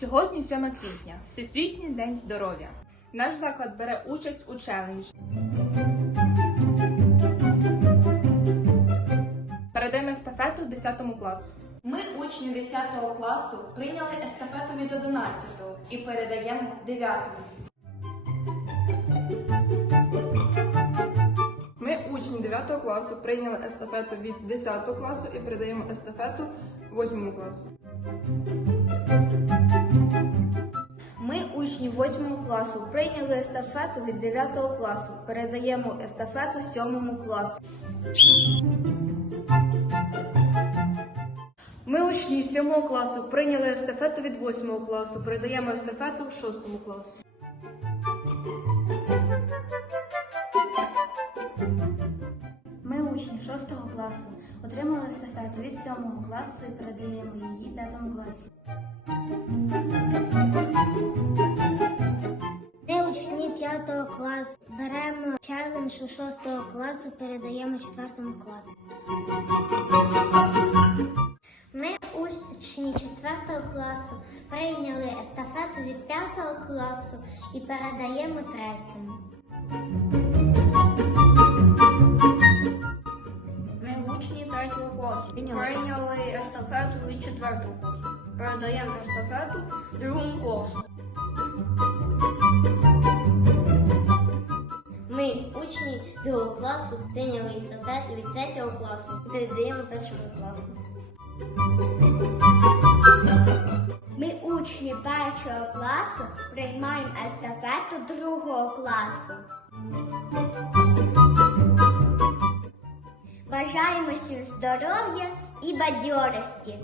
Сьогодні 7 квітня, Всесвітній день здоров'я. Наш заклад бере участь у челенджі. Передаємо естафету 10 класу. Ми, учні 10 класу, прийняли естафету від 11 і передаємо 9. Ми, учні 9 класу, прийняли естафету від 10 класу і передаємо естафету 8 класу. Ми, 8 класу, прийняли естафету від 9 класу. Передаємо естафету 7 класу. Ми, учні 7 класу, прийняли естафету від 8 класу. Передаємо естафету 6 класу. Ми, учні 6 класу, отримали естафету від 7 класу і передаємо її 5 класі. 5 класу беремо челендж у 6 класу, передаємо 4 класу. Ми учні 4 класу прийняли естафету від 5 класу і передаємо 3. Ми, учні 3 класу, прийняли естафету від 4 класу. Передаємо естафету 2 класу. Ми учні цього класу прийняли естафету від 3 класу і передаємо 1 класу. Ми, учні 1 класу, приймаємо естафету 2 класу. Бажаємо всім здоров'я і бадьорості.